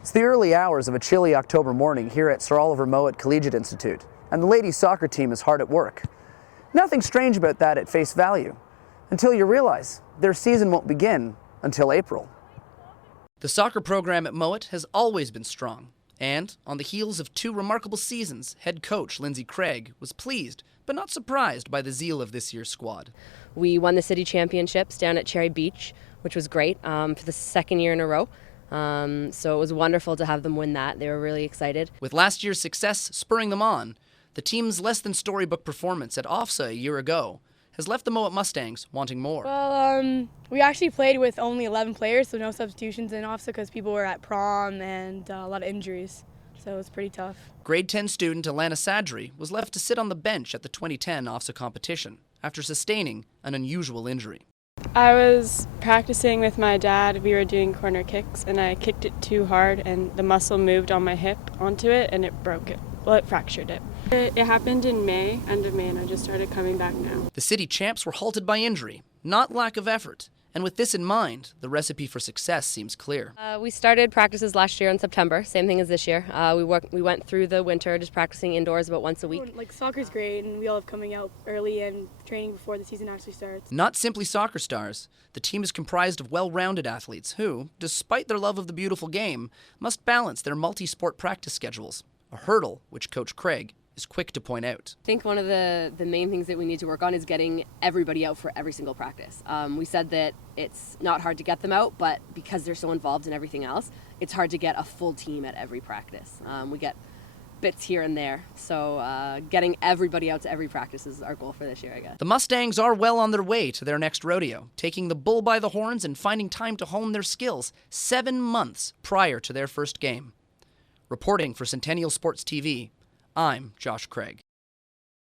It's the early hours of a chilly October morning here at Sir Oliver Mowat Collegiate Institute, and the ladies' soccer team is hard at work. Nothing strange about that at face value, until you realize their season won't begin until April. The soccer program at Mowat has always been strong, and on the heels of 2 remarkable seasons, head coach Lindsay Craig was pleased but not surprised by the zeal of this year's squad. We won the city championships down at Cherry Beach, which was great for the 2nd year in a row. So it was wonderful to have them win that. They were really excited. With last year's success spurring them on, the team's less-than-storybook performance at OFSA a year ago has left the Mowat Mustangs wanting more. Well, we actually played with only 11 players, so no substitutions in OFSA because people were at prom and a lot of injuries. So it was pretty tough. Grade 10 student Alana Sadri was left to sit on the bench at the 2010 OFSA competition after sustaining an unusual injury. I was practicing with my dad. We were doing corner kicks, and I kicked it too hard, and the muscle moved on my hip onto it, and it broke it. Well, it fractured it. It happened in May, end of May, and I just started coming back now. The city champs were halted by injury, not lack of effort. And with this in mind, the recipe for success seems clear. We started practices last year in September, same thing as this year. We went through the winter just practicing indoors about once a week. Like, soccer's great, and we all love coming out early and training before the season actually starts. Not simply soccer stars, the team is comprised of well-rounded athletes who, despite their love of the beautiful game, must balance their multi-sport practice schedules, a hurdle which Coach Craig is quick to point out. I think one of the main things that we need to work on is getting everybody out for every single practice. We said that it's not hard to get them out, but because they're so involved in everything else, it's hard to get a full team at every practice. We get bits here and there, so getting everybody out to every practice is our goal for this year, I guess. The Mustangs are well on their way to their next rodeo, taking the bull by the horns and finding time to hone their skills 7 months prior to their first game. Reporting for Centennial Sports TV, I'm Josh Craig.